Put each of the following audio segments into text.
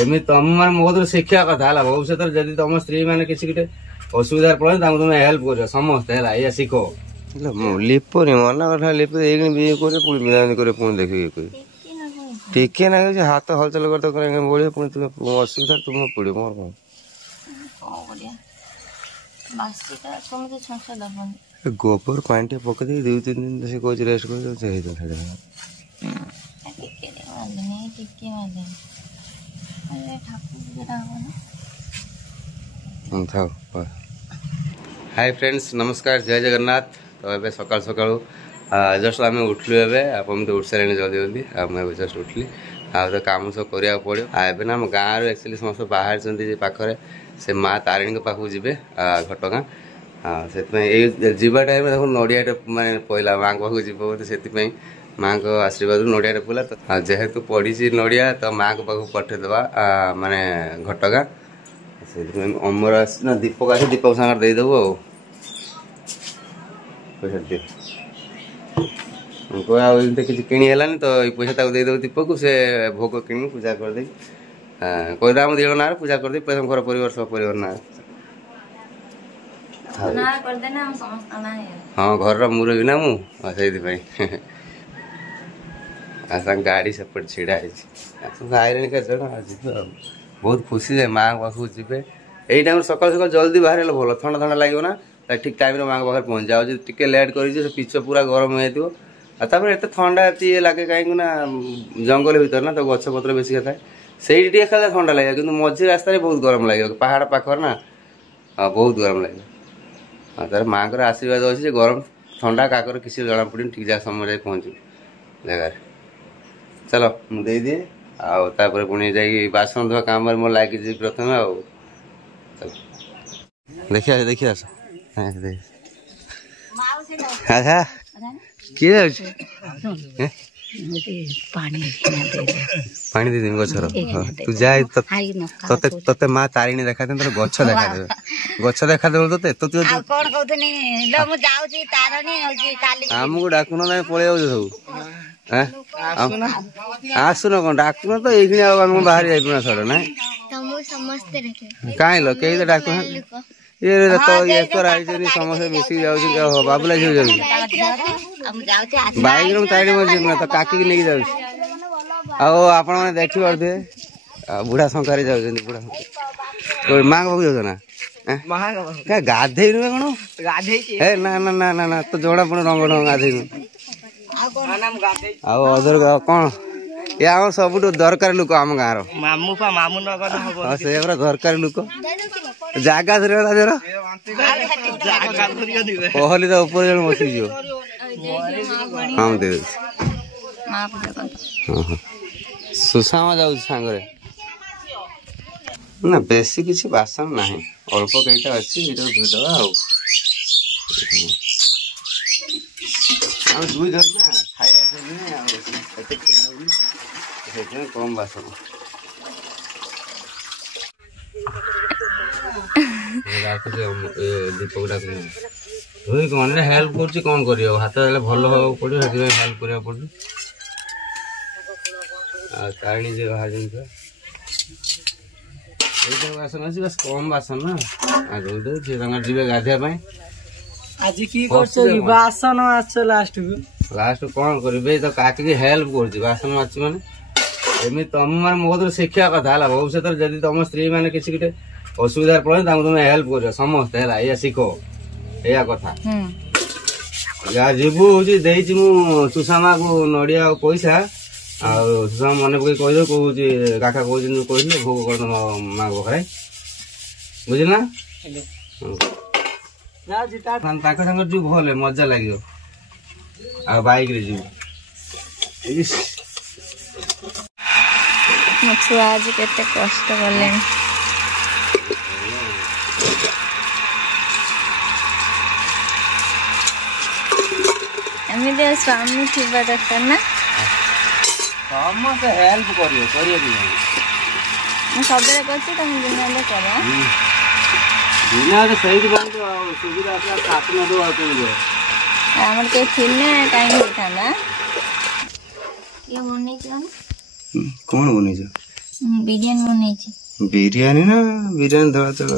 एमि तुम मान मो कत शिक्षा कथा है भविष्य जदि तुम स्त्री मैंने किसी गोटे असुविधा पड़े तुम हेल्प कर समस्ते है या शिख लिपोनी मना कथा लिप देखिए टिके ना हाथ हलचल करते बढ़िया पुणी तुम असुविधा तुम पड़ो मोर कौन गोबर पानी पकई 2-3 दिन से कौन रेस्ट कर हाय फ्रेंड्स नमस्कार जय जगन्नाथ। तो ये सकाल सकाल जस्ट आम उठलु एवं तो उठ सारे जल्दी जल्दी मुझे जस्ट उठली तो कम सब करा पड़ो एवं ना गाँव एक्चुअली समस्त बाहर पाखे से माँ तारिणी पाखक जी घटगाँ से जीवा टाइम देखो नड़िया माने पहला माँ पाखक जीव से माँ को आशीर्वाद नड़िया पड़ा तो जेहेतु पड़ी नड़िया तो माँ को पाखक पठेदवा माने घटगाँ से अमर ना दीपक आस दीपक सागर देदेबू पैसा दे उनको किसी किणी तो ये पैसा देदेव दीपक से भोग किणी पूजा करदे कहीदे आम दिल ना पूजा करदे पैसा घर परिवार सब परिवार ना हाँ घर मुरबी ना मुझे गाड़ी सेपट छिड़ा आईराणी के बहुत खुशी है माँ पाखक जी यही टाइम सकाल सकाल जल्दी बाहर भल ठंडा ठंडा लगे ना ठीक टाइम माँ पाखे पहुँच जाओ टे लेट कर पिच पूरा गरम हो एत ठंडा ये लगे कहीं जंगल भर ना तो गछपत्र बेस था से खाली ठंडा लगे कि मझी रास्तार बहुत गरम लगे पहाड़ पाखर ना बहुत गरम लगे तार माँ को आशीर्वाद अच्छे गरम ठंडा काकर किसी जना पड़े ठीक जगह समय जाए पहुँचू जगार चलो मुझे दिए आपर पुणी जा बासन धोआ काम मोर लगे प्रथम देखिए देखिए अच्छा किए पानी दे गचर तू जा ते माँ तारिणी देखा दे गछ देखा दे तो आमको डाकुन ना पलि सब आसुन कौन डाकुन तो ये आम बाहर जाइपुना सर ना कहीं लो कहीं तो डाकुन ये तो ये समस्त मिसिक जाऊ बाबुला झील जाऊ बैक रू ताड़ी ना तो काकी नहीं जाऊ आपण मैंने देखी पारे बुढ़ा शंकर जाऊँ बुढ़ा माँ को जाऊ ना गाधे कौन गाधे ना ना ना ना ना तो जोड़ा पुणी रंग ढंग गाधे अदर कौन ये आम सब दरकार लोक आम गाँव से दरकार लोक जगह पहली तो ऊपर जन बसी हाँ दे सुषमा जाऊ सांगरे ना बेसी किसी बासन ना अल्प कईटा अच्छी धोईदवा दुई जन ना खाई कम बासन दीपक डाक कौन हेल्प कर कौन कर हाथ भल हाँ पड़ो हेल्प करा पड़ तारिणी जी बाहर बासन अच्छी बस कम बासन ना जी गाधे आज की बासन लास्ट लास्ट कौन करेंगे तो काकी हेल्प कर बासन अच्छी माने एमि तुम मान मो कत शिक्षा कथा है भविष्य जदि तुम स्त्री मैंने किसी गोटे असुविधा पड़े तुम हेल्प कर समस्ते है या शिख या कथा या जीवु हूँ सुषमा को नड़िया पैसा सुषमा मन पकड़ कहीदे कह काका कहते भोग कर माँ पाखे बुझल ना जो भले मजा लगे आ बाइक रे जीव छुआ आज केते कष्ट कले एमती स्वामी थी दरकार ना समस्त हेल्प करियो सब तुम दिन कर सुविधा आमर के कहीं कौन बन ବିରିୟାନୀ ବନେଇଛି। ବିରିୟାନୀ ନା ବିରିୟାନୀ ଧଳା ଚାଉଳ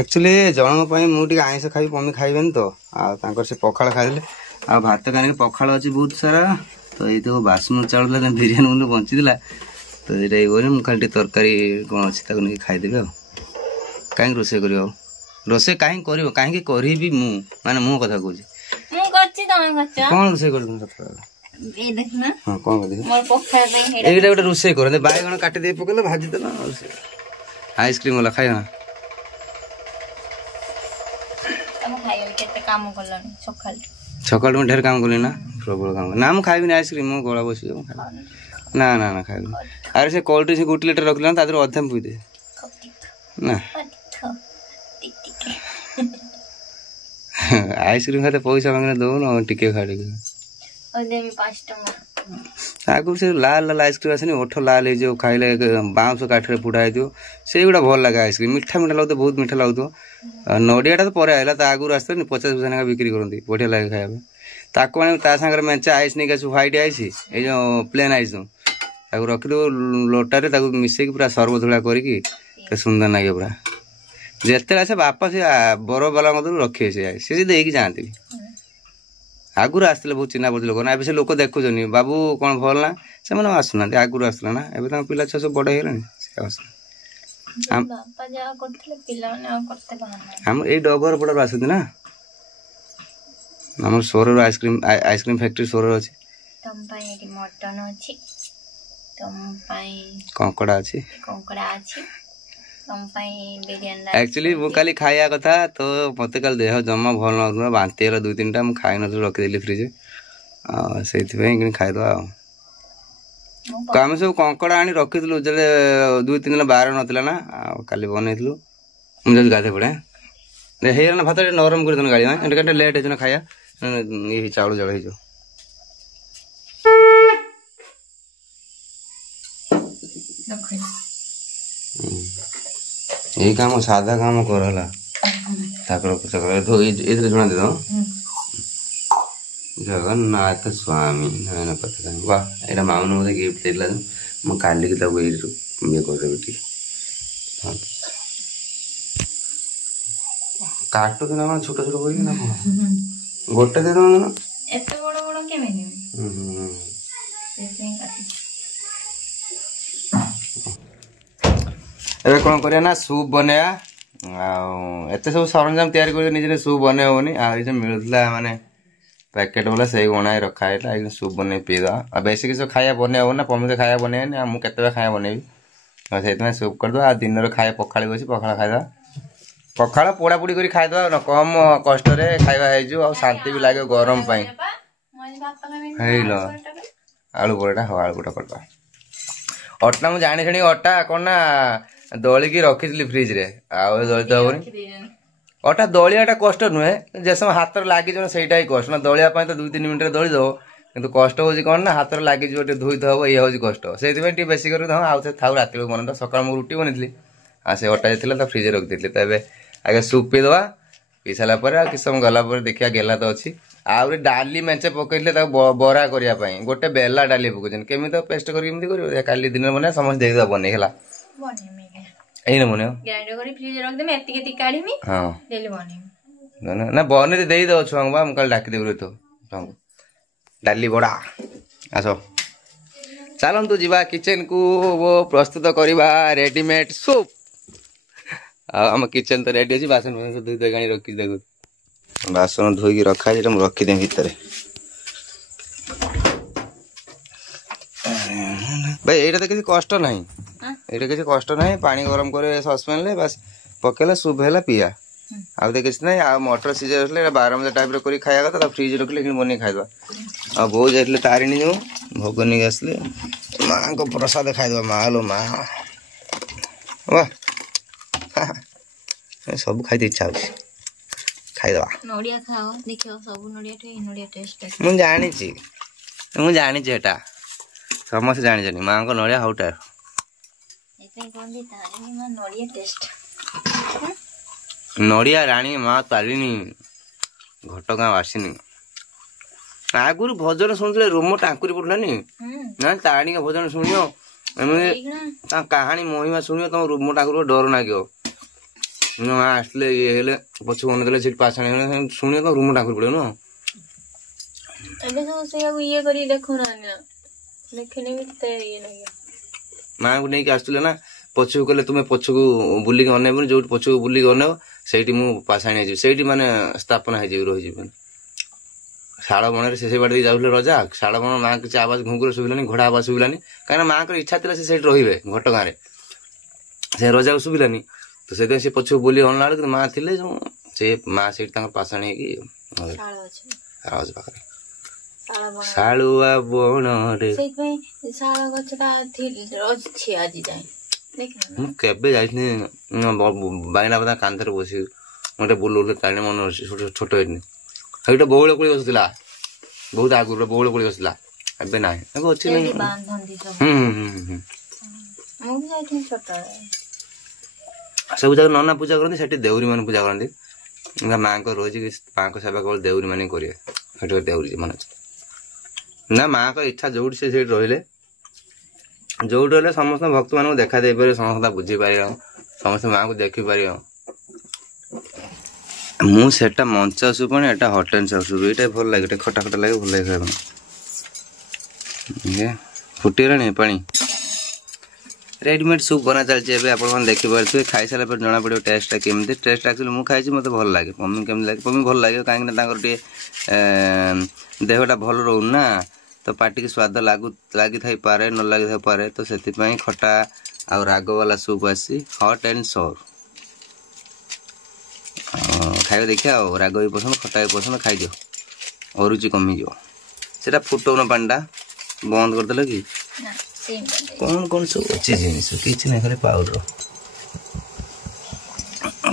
ଆକ୍ଚୁଆଲି ଜଣଙ୍କ ପାଇଁ ମୁଁ ଟିକେ ଆଇଁଷ ଖାଇବି ମମି ଖାଇବେନି ତ ଆଉ ତାଙ୍କର ସେ ପଖାଳ ଖାଇଦେଲେ ଆଉ ଭାତ କାହିଁକି ପଖାଳ ଅଛି ବହୁତ ସାରା ତ ଏଇତ ବାସୁମତି ଚାଉଳ ଥିଲା ବିରିୟାନୀ ବন্ধୁ ବଞ୍ଚିଥିଲା ତ ଏଇଟା ଇଏ କରେ ମୁଁ ଖାଲି ଟିକେ ତରକାରୀ କ'ଣ ଅଛି ତାକୁ ନେଇକି ଖାଇଦେବି ଆଉ କାହିଁକି ରୋଷେଇ କରିବ ଆଉ ରୋଷେଇ କାହିଁକି କରିବ କାହିଁକି କରିବି ମୁଁ ମାନେ ମୋ କଥା କହୁଛି ମୁଁ କରିଛି ତମେ କରିଛ କ'ଣ ରୋଷେଇ କରୁଛୁ ସତ ଏଇ ଦେଖୁନ ହଁ କ'ଣ କରିବି ମୋର ପଖାଳ ପାଇଁ ଏଇଟା ଗୋଟେ ରୋଷେଇ କର ବାଇଗଣ କାଟି ଦେଇ ପକେଇଲେ ଭାଜିଦେଲା ଆଇସ୍କ୍ରିମ୍ ହେଲା ଖାଇବ ନା ତମେ ଖାଇବ କେତେ କାମ କଲଣି ସକାଳୁ ସକାଳୁ ମୁଁ ଢେର କାମ କଲି ନା ପ୍ରବଳ କାମ ନା ମୁଁ ଖାଇବିନି ଆଇସ୍କ୍ରିମ୍ ମୋ ଗଳା ବସିଯିବ ମୁଁ ଖାଇବି ନା ନା ନା ଖାଇବିନି ଆରେ ସେ କୋଲ୍ଡ ଡ୍ରିଙ୍କ୍ସ ଗୋଟେ ଲିଟର ରଖିଲା ନା ତା ଦେହରେ ଅଧା ପିଇଦେ ନା ଆଇସ୍କ୍ରିମ୍ ଖାତେ ପଇସା ମାଗିଲେ ଦଉନ ଟିକେ ଖାଇକି ଆଗରୁ ସେ ଲାଲ ଲାଲ ଆଇସ୍କ୍ରିମ୍ ଆସେନି ଓଠ ଲାଲ ହେଇଯିବ ଖାଇଲେ ବାଉଁଶ କାଠରେ ପୋଡ଼ା ହେଇଥିବ ସେଇଗୁଡ଼ା ଭଲ ଲାଗେ ଆଇସ୍କ୍ରିମ୍ ମିଠା ମିଠା ଲାଗୁଥିବ ବହୁତ ମିଠା ଲାଗୁଥିବ ନଡ଼ିଆଟା ତ ପରେ ଆସିଲା ତା ଆଗରୁ ଆସିଥିବ 50 ପଇସା ଲେଖା ବିକ୍ରି କରନ୍ତି ବଢ଼ିଆ ଲାଗେ ଖାଇବା ପାଇଁ ତାକୁ ମାନେ ତା ସାଙ୍ଗରେ ମେଞ୍ଚା ଆଇସ୍ ନେଇକି ଆସିବୁ ହ୍ୱାଇଟ୍ ଆଇସ୍ ଏଇ ଯେଉଁ ପ୍ଲେନ୍ ଆଇସ୍ ତାକୁ ରଖିଦେବୁ ଲୋଟାରେ ତାକୁ ମିଶେଇକି ପୁରା ସର୍ବତ ଭଳିଆ କରିକି ସୁନ୍ଦର ଲାଗିବ ପୁରା ଯେତେବେଳେ ଆସେ ବାପା ସେ ବରବାଲା ମଧ୍ୟରୁ ରଖିବେ ସେ ଆଇସ୍ ସେ ଦେଇକି ଯାଆନ୍ତି ଆଗରୁ ଆସିଥିଲେ ବହୁତ ଚିହ୍ନା ପରିଚୟ ଲୋକ ନା ଏବେ ସେ ଲୋକ ଦେଖୁଛନ୍ତି ବାବୁ କ'ଣ ଭଲ ନା ସେମାନେ ଆସୁନାହାନ୍ତି ଆଗରୁ ଆସିଥିଲା ନା ଏବେ ତାଙ୍କ ପିଲା ଛୁଆ ସବୁ ବଡ଼ ହେଇଗଲାଣି ସେ ଆସୁନାହାନ୍ତି ଆମର ଏଇ ଡଗର ପଟରୁ ଆସନ୍ତି ନା ଆମର ସୋରର ଆଇସ୍କ୍ରିମ୍ ଫ୍ୟାକ୍ଟ୍ରି ସୋରର ଅଛି ତମ ପାଇଁ ଏଠି ମଟନ ଅଛି ତମ ପାଇଁ କଙ୍କଡ଼ା ଅଛି ତମ ପାଇଁ ବିରିୟାନୀ ଆକ୍ଚୁଆଲି ମୁଁ କାଲି ଖାଇବା କଥା ତ ମତେ କାଲି ଦେହ ଜମା ଭଲ ନଥିଲା ବାନ୍ତି ହେଲା 2-3ଟା ମୁଁ ଖାଇନଥିଲି ରଖିଦେଲି ଫ୍ରିଜ୍ ଆଉ ସେଇଥିପାଇଁ କିଣି ଖାଇଦେବା ଆଉ ଆମେ ସବୁ କଙ୍କଡ଼ା ଆଣି ରଖିଥିଲୁ ଯେତେବେଳେ 2-3 ଦିନ ବାର ନଥିଲା ନା ଆଉ କାଲି ବନେଇଥିଲୁ ମୁଁ ଯଦି ଗାଧୋଇ ପଡ଼େ ହେଇଗଲା ନା ଭାତ ଟିକେ ନରମ କରିଦେନ ଗାଳି ଏଇଟା କେତେ ଲେଟ୍ ହେଇଛି ନା ଖାଇବା ଇଏ ଚାଉଳ ଜଳ ହେଇଯିବ ଏଇ କାମ ସାଧା କାମ କର ହେଲା ଠାକୁର ପୂଜା କର ଏଇଥିରେ ଜଣା ଦେଦ ଜଗନ୍ନାଥ ସ୍ୱାମୀ ନୟନ କଥା ବା ଏଇଟା ମାମୁନି ମୋତେ ଗିଫ୍ଟ ଦେଇଥିଲା ମୁଁ କାଲିକି ତାକୁ ଏଇଠୁ ଇଏ କରିଦେବି ଟିକେ କାଟୁଛି ନା କ'ଣ ଛୋଟ ଛୋଟ କରିକି ନା କ'ଣ ଗୋଟେ ଦେଇଦେବ ନା ଏତେ ବଡ଼ ବଡ଼ କେମିତି ଏବେ କ'ଣ କରିବା ନା ସୁପ୍ ବନେଇବା ଆଉ ଏତେ ସବୁ ସରଞ୍ଜାମ ତିଆରି କରି ନିଜେ ସୁପ୍ ବନେଇ ହେବନି ଆଉ ଏଇ ଯେଉଁ ମିଳୁଥିଲା ମାନେ ପ୍ୟାକେଟ୍ ବାଲା ସେଇ ଅଣା ରଖା ହେଇଥିଲା ଏଇ ସୁପ୍ ବନେଇ ପିଇଦେବା ଆଉ ବେଶୀ କିଛି ଖାଇବା ବନେଇ ହେବ ନା ପମିତ ଖାଇବା ବନେଇବନି ଆଉ ମୁଁ କେତେବେଳେ ଖାଇବା ବନେଇବି ଆଉ ସେଇଥିପାଇଁ ସୁପ୍ କରିଦେବା ଆଉ ଦିନରେ ଖାଇବା ପଖାଳି ବସି ପଖାଳ ଖାଇଦେବା ପଖାଳ ପୋଡ଼ାପୋଡ଼ି କରି ଖାଇଦେବା କମ୍ କଷ୍ଟରେ ଖାଇବା ହେଇଯିବ ଆଉ ଶାନ୍ତି ବି ଲାଗିବ ଗରମ ପାଇଁ ହେଇଲ ଆଳୁ ପରଟା ହଉ ଆଳୁ ପରଟା କରିଦେବା ଅଟା ମୁଁ ଜାଣି ଅଟା କ'ଣ ନା ଦଳିକି ରଖିଥିଲି ଫ୍ରିଜ୍ରେ ଆଉ ଦଳି ତ ହେବନି ଅଟା ଦଳିଆଟା କଷ୍ଟ ନୁହେଁ ଯେ ସମୟ ହାତରେ ଲାଗିଯିବ ସେଇଟା ହିଁ କଷ୍ଟ ନା ଦଳିବା ପାଇଁ ତ 2-3 ମିନିଟ୍ରେ ଦଳିଦେବ କିନ୍ତୁ କଷ୍ଟ ହେଉଛି କ'ଣ ନା ହାତରେ ଲାଗିଯିବ ଟିକେ ଧୋଇତ ହେବ ଇଏ ହେଉଛି କଷ୍ଟ ସେଇଥିପାଇଁ ଟିକେ ବେଶୀ କରି ଆଉ ସେ ଥାଉ ରାତିବେଳକୁ ବନେଇଦେବା ସକାଳୁ ମୁଁ ରୁଟି ବନେଇଥିଲି ଆଉ ସେ ଅଟା ଥିଲା ତା ଫ୍ରିଜ୍ରେ ରଖିଦେଇଥିଲି ତ ଏବେ ଆଗେ ସୁପ୍ ପିଇଦେବା ପିଇ ସାରିଲା ପରେ ଆଉ କିଛି ସମୟ ଗଲା ପରେ ଦେଖିବା ଗେଲା ତ ଅଛି ଆହୁରି ଡାଲି ମେଞ୍ଚେ ପକେଇଥିଲେ ତାକୁ ବରା କରିବା ପାଇଁ ଗୋଟେ ବେଲା ଡାଲି ପକେଇଛନ୍ତି କେମିତି ପେଷ୍ଟ କରିକି ଏମିତି କରିବ କାଲି ଦିନରେ ବନେଇବା ସମସ୍ତେ ଦେଇଦେବା ବନେଇ ହେଲା ଏଇନେ ବନେଇବ ହଁ ନା ବନେଇ ଦେଇଦେବ ଛୁଆଙ୍କୁ ବା ମୁଁ କାଲି ଡାକିଦେବି ତ ଛୁଆଙ୍କୁ ଡାଲି ବଡ଼ା ଆସ ଚାଲନ୍ତୁ ଯିବା କିଚେନକୁ ପ୍ରସ୍ତୁତ କରିବା ରେଡିମେଡ୍ ସୁପ୍ ଆଉ ଆମ କିଚେନ ତ ରେଡି ଅଛି ବାସନ ଧୋଇ ଧୋଇ ଆଣି ରଖିଛି ଦେଖୁ ବାସନ ଧୋଇକି ରଖା ହେଇଛି ମୁଁ ରଖିଦେବି ଭିତରେ ଭାଇ ଏଇଟା ତ କିଛି କଷ୍ଟ ନାହିଁ ଏଇଟା କିଛି କଷ୍ଟ ନାହିଁ ପାଣି ଗରମ କରି ସସ୍ପେନ୍ରେ ବାସ୍ ପକେଇଲେ ସୁପ୍ ହେଲା ପିଇବା ଆଉ ତ କିଛି ନାହିଁ ଆଉ ମଟର ସିଝା ରଖିଲେ ଏଇଟା 12 ମଜା ଟାଇପ୍ର କରି ଖାଇବା କଥା ତାକୁ ଫ୍ରିଜ୍ ରଖିଲେ ଏଠି ବନେଇ ଖାଇଦେବା ଆଉ ବୋଉ ଯାଇଥିଲେ ତାରିଣୀ ଯେଉଁ ଭୋଗ ନେଇକି ଆସିଲେ ମାଆଙ୍କ ପ୍ରସାଦ ଖାଇଦେବା ମା ଲୋ ମା ବା ସବୁ ଖାଇତେ ଇଚ୍ଛା ହଉଛି ଖାଇଦେବା ମୁଁ ଜାଣିଛି ଏଟା ସମସ୍ତେ ଜାଣିଛନ୍ତି ମାଆଙ୍କ ନଡ଼ିଆ ହଉଟା ନଡ଼ିଆ ରାଣୀ ମା ତାରିଣୀ ଘଟଗାଁ ଆସିନି ଆଗରୁ ଭଜନ ଶୁଣୁଥିଲେ ରୋମ ଟାଙ୍କୁରି ପଡିଲାନି ନା ତାରିଣୀଙ୍କ ଭଜନ ଶୁଣିବ कहानी महिमा शुण तुम रूम ठाकुर डर नागियो आसले ये हेले पछ बनेदे से पाषाण शुण तुम रूम ठाकुर पड़े नुह ये करी देखो ना देखने माँ को नहीं आसुले ना पछक कले तुम पछक बुलिक अनेबन जो पछक बुलिक अनेब से पाषाणी से माने स्थापना हो रही शाल बण से बाटे जाऊे रजा शाल बण माँ किसी आवाज घुंकुर शुभिलानी घोड़ा आवाज शुभिलानी कहीं माँ को इच्छा थी से रे घटगाँ से रजा को शुभिलानी तो से पछक बुली अनला बेलू माँ थे से माँ से पाषाणी पाखे शालुआ बण केबे बाइना पता कांधर बस गोटे बुल ताणी मन छोट छोट बौल कोड़ी बसुला बहुत आगुरी बौल कोड़ी बसला ए ना अच्छी सब जगह नना पूजा करते से देउरी मान पूजा करती माँ को रही माँ को सेवा केवल देउरी मान करेंगे देउरी मन ना माँ को इच्छा जो से रही जो समस्त भक्त मान देखा दे पारे समस्त बुझी पार समस्त माँ को देखी पार मुझे मंचा सूप एटा हट एंड साउथ सूप ये भल लगे खटा खटा लगे भल लगे खाया फुटेगा पानी रेडीमेड सूप बना चलती आप देखिपे खाई सारा पर जना पड़ो टेस्ट केमती टेस्ट एक्चुअली मुझे खाई मत भल लगे मम्मी केमी लगे मम्मी भल लगे कहीं देहटा भल रोना ना तो पार्टी की स्वाद लगी थाई पारे न लगी थाई पारे तो से खटा आ राग वाला सूप आसी हट एंड सोर खाଇବା ଦେଖିଆ ଆଉ ରାଗ ବି ପସନ୍ଦ ଖଟା ବି ପସନ୍ଦ ଖାଇଦିଅ ଅରୁଚି କମିଯିବ ସେଟା ଫୁଟଉନ ପାଣିଟା ବନ୍ଦ କରିଦେଲ କି କଣ କଣ ସବୁ ଅଛି ଜିନିଷ କିଛି ନାହିଁ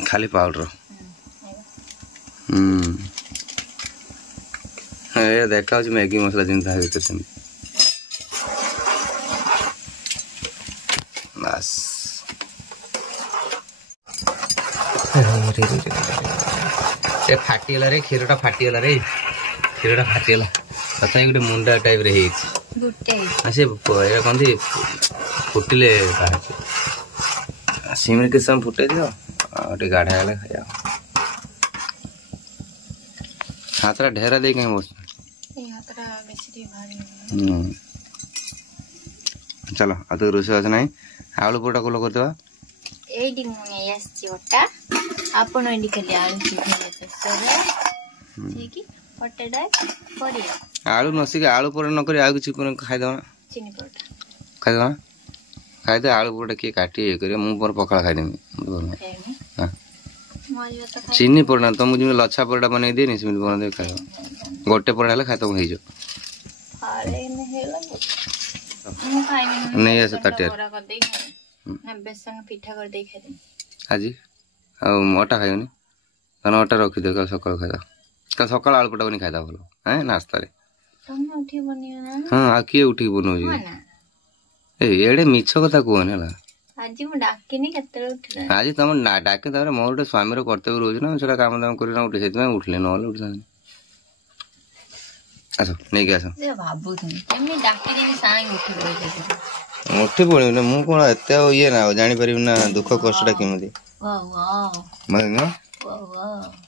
ଖାଲି ପାଉଡର ଏ ଦେଖା ହଉଛି ମ୍ୟାଗି ମସଲା ଯେମିତି ତା ଭିତରେ ସେମିତି ବାସ୍ फाटीगला रे क्षीरटा फाटीगला रे क्षीरटा फाटीगला तथा गोटे मुंडा टाइप रे से कहते फुटिले सिम के समय फुटे दियो गोटे गाढ़ा गला खाया हाथरा ढेरा दे कहीं बस चलो आ तो रोषेई ना आलू पोटा को करदे एडी मुने आसी ओटा आपण एडी खाली आलू सिझे ठीक ओटाडा करिया आलू नसिक आलू पर न करी आ किछि पर खाइ दवा चीनी परोटा खाइ दवा खाइ दे आलू परोटा के काटी ए करे मु पर पखाळ खाइ देमी हां चीनी परोटा तो मुझे लच्छा परोटा बनै दे नि सिमिल बना दे खाइ गोटे परोटा ले खाइ तो होई जो आले ने हेला मु खाइ नहीं ऐसे ताटे ना बेसन पिठा कर दे खाइ दे आज अटा खाइबनी तने अटा रखी दे कल सकाळ खाइदा कल सकाळ आलू पटा बनी खाइदा भलो हैं नाश्ता रे तने उठी बनियो ना हां आ के उठी बनो जी ए एडे मिछ कथा कोन हला आज मु डाकिनी केतले उठले आज तुम ना डाके तारे मोर गोटे स्वामी रो कर्तव्य रोज ना सेटा काम दाम करी ना उठी सेत में उठले न उठले आसो नहीं के आसो जे बाबू तुम केमी डाकी देनी सांग उठी पड़े उठी पड़े ना मु कोन एते ये ना जानि परिबना दुख कष्टटा केमदी वाह वाह मैं ना वाह वाह